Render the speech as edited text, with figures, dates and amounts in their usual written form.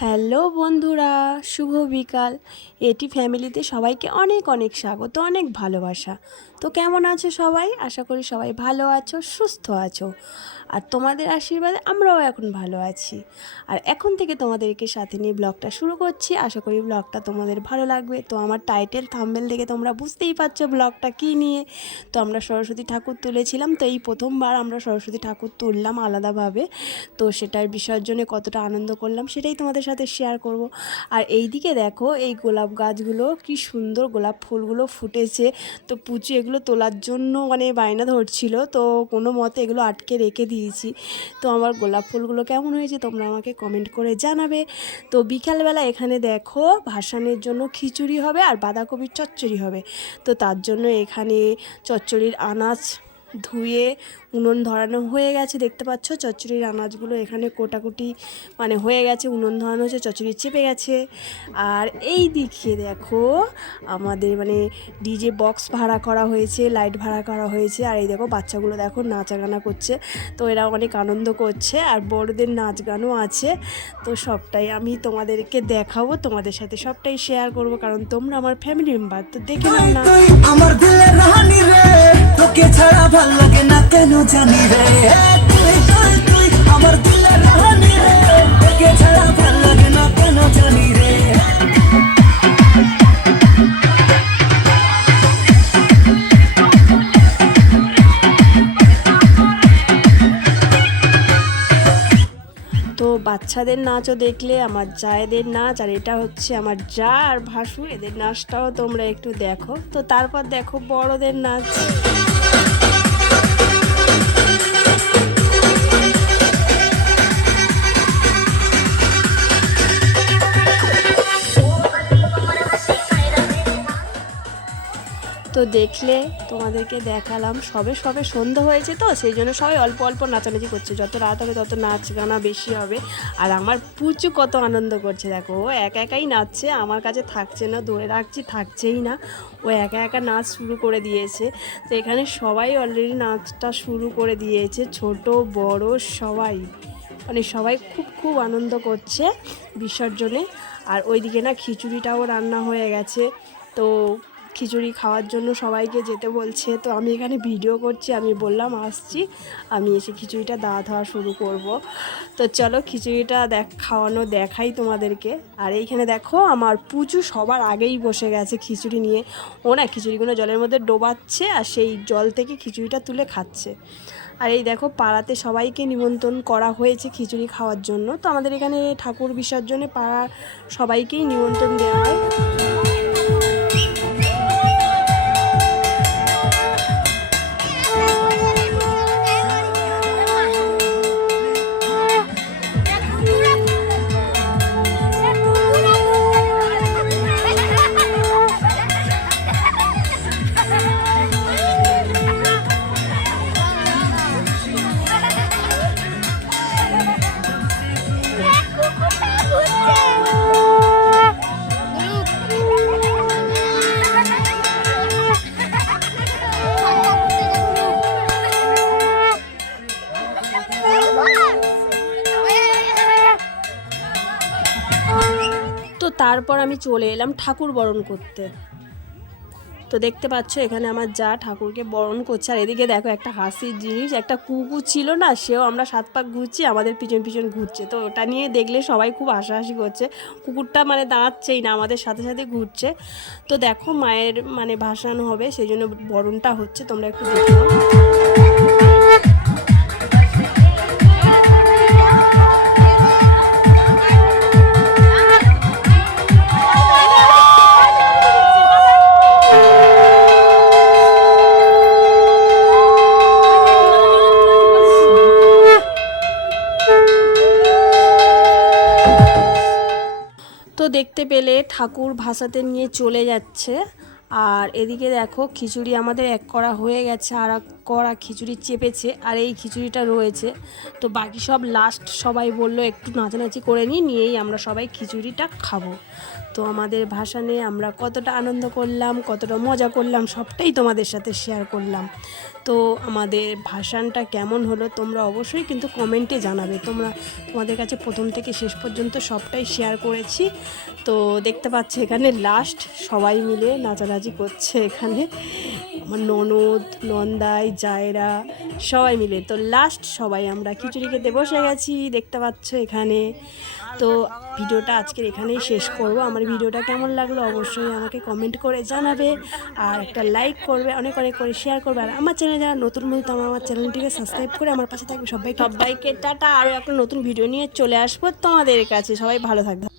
Hello বন্ধুরা, শুভ বিকাল। এটি ফ্যামিলিতে সবাইকে অনেক অনেক স্বাগত, অনেক ভালোবাসা। তো কেমন আছো সবাই? আশা করি সবাই ভালো আছো, সুস্থ আছো। আর তোমাদের আশীর্বাদে আমরাও এখন ভালো আছি। আর এখন থেকে তোমাদেরকে সাথে নিয়ে ব্লগটা শুরু করছি। আশা করি ব্লগটা তোমাদের ভালো লাগবে। তো আমার টাইটেল থাম্বনেল দেখে তোমরা বুঝতেই পারছো ব্লগটা কী নিয়ে। তো আমরা সরস্বতী ঠাকুর তুলেছিলাম। তো এই প্রথমবার আমরা সরস্বতী ঠাকুর তুললাম আলাদাভাবে। তো সেটার বিসর্জনে কতটা আনন্দ করলাম সেটাই তোমাদের সাথে শেয়ার করব। আর এই দিকে দেখো, এই গোলাপ গাছগুলো কি সুন্দর, গোলাপ ফুলগুলো ফুটেছে। তো পুচু এগুলো তোলার জন্য বায়না ধরছিল, তো কোনো মতে এগুলো আটকে রেখে দিয়েছি। তো আমার গোলাপ ফুলগুলো কেমন হয়েছে তোমরা আমাকে কমেন্ট করে জানাবে। তো বিকালবেলা এখানে দেখো ভাসানের জন্য খিচুড়ি হবে আর বাঁধাকপির চচ্চড়ি হবে। তো তার জন্য এখানে চচ্চড়ির আনাজ ধুয়ে উনুন ধরানো হয়ে গেছে। দেখতে পাচ্ছ চচ্চড়ির আনাজগুলো এখানে কোটাকুটি হয়ে গেছে, উনুন ধরানো হচ্ছে, চচ্চড়ি চেপে গেছে। আর এই দিকে দেখো আমাদের ডিজে বক্স ভাড়া করা হয়েছে, লাইট ভাড়া করা হয়েছে। আর এই দেখো বাচ্চাগুলো দেখো নাচা গানা করছে। তো এরা অনেক আনন্দ করছে আর বড়দের নাচ গানও আছে। তো সবটাই আমি তোমাদেরকে দেখাবো, তোমাদের সাথে সবটাই শেয়ার করব, কারণ তোমরা আমার ফ্যামিলি মেম্বার। তো দেখে নাও না। আমার দিলের রানী রে, তোকে ছাড়া ভাল লাগে না কেন জানি রে। তুই আমার দিলের রানী রে, তোকে ছাড়া ভাল লাগে না কেন জানি রে। তো বাচ্চাদের নাচও দেখলে, আমার জায়েদের নাচ, আর এটা হচ্ছে আমার জা আর ভাসুর, এদের নাচটাও তোমরা একটু দেখো। তো তারপর দেখো বড়দের নাচ। তো দেখলে, তোমাদেরকে দেখালাম। সবে সবে সন্ধ্যা হয়েছে, তো সেই জন্য সবাই অল্প অল্প নাচানাচি করছে। যত রাত হবে তত নাচ গানা বেশি হবে। আর আমার পুচু কত আনন্দ করছে দেখো, ও একা একাই নাচছে, আমার কাছে থাকছে না, ধরে রাখছি থাকছেই না, ও একা একা নাচ শুরু করে দিয়েছে। তো এখানে সবাই অলরেডি নাচটা শুরু করে দিয়েছে, ছোট বড় সবাই, সবাই খুব খুব আনন্দ করছে বিসর্জনে। আর ওইদিকে না খিচুড়িটাও রান্না হয়ে গেছে। তো খিচুড়ি খাওয়ার জন্য সবাইকে যেতে বলছে। তো আমি এখানে ভিডিও করছি, আমি বললাম আসছি, আমি এসে খিচুড়িটা দাওয়া খাওয়া শুরু করব। তো চলো খিচুড়িটা খাওয়ানো দেখাই তোমাদেরকে। আর এইখানে দেখো আমার পুচু সবার আগেই বসে গেছে খিচুড়ি নিয়ে। ও না খিচুড়িগুলো জলের মধ্যে ডোবাচ্ছে আর সেই জল থেকে খিচুড়িটা তুলে খাচ্ছে। আর এই দেখো পাড়াতে সবাইকে নিমন্ত্রণ করা হয়েছে খিচুড়ি খাওয়ার জন্য। তো আমাদের এখানে ঠাকুর বিসর্জনে পাড়ার সবাইকেই নিমন্ত্রণ দেওয়া হয়। তো তারপর আমি চলে এলাম ঠাকুর বরণ করতে। তো দেখতে পাচ্ছ এখানে আমার যা ঠাকুরকে বরণ করছে। আর এদিকে দেখো একটা হাসির জিনিস, একটা কুকুর ছিল না, সেও আমরা 7 পাক ঘুরছি, আমাদের পিছন পিছন ঘুরছে। তো ওটা নিয়ে দেখলে সবাই খুব হাসাহাসি করছে। কুকুরটা দাঁড়াচ্ছেই না, আমাদের সাথে সাথে ঘুরছে। তো দেখো মায়ের ভাসানো হবে, সেই জন্য বরণটা হচ্ছে, তোমরা একটু দেখো। তো দেখতে পেলে ঠাকুর ভাসাতে নিয়ে চলে যাচ্ছে। আর এদিকে দেখো খিচুড়ি আমাদের এক করা হয়ে গেছে, আর কড়া খিচুড়ি চেপেছে আর এই খিচুড়িটা রয়েছে। তো বাকি সব লাস্ট সবাই বলল একটু নাচানাচি করে নিয়েই আমরা সবাই খিচুড়িটা খাবো। তো আমাদের ভাসানে আমরা কতটা আনন্দ করলাম, কতটা মজা করলাম সবটাই তোমাদের সাথে শেয়ার করলাম। তো আমাদের ভাসানটা কেমন হলো তোমরা অবশ্যই কিন্তু কমেন্টে জানাবে। তোমাদের কাছে প্রথম থেকে শেষ পর্যন্ত সবটাই শেয়ার করেছি। তো দেখতে পাচ্ছ এখানে লাস্ট সবাই মিলে নাচানাচি করছে, এখানে আমার ননদ, নন্দাই, জায়রা সবাই মিলে। তো লাস্ট সবাই আমরা খিচুড়ি খেতে বসে গেছি, দেখতে পাচ্ছ এখানে। তো ভিডিওটা আজকের এখানেই শেষ করব। আমার ভিডিওটা কেমন লাগলো অবশ্যই আমাকে কমেন্ট করে জানাবে, আর একটা লাইক করবে, অনেক অনেক করে শেয়ার করবে। আর আমার চ্যানেলে যারা নতুন বন্ধু আমার চ্যানেলটিকে সাবস্ক্রাইব করে আমার পাশে থাকবে। সবাইকে টাটা, আরও একটা নতুন ভিডিও নিয়ে চলে আসবো তোমাদের কাছে। সবাই ভালো থাকবে।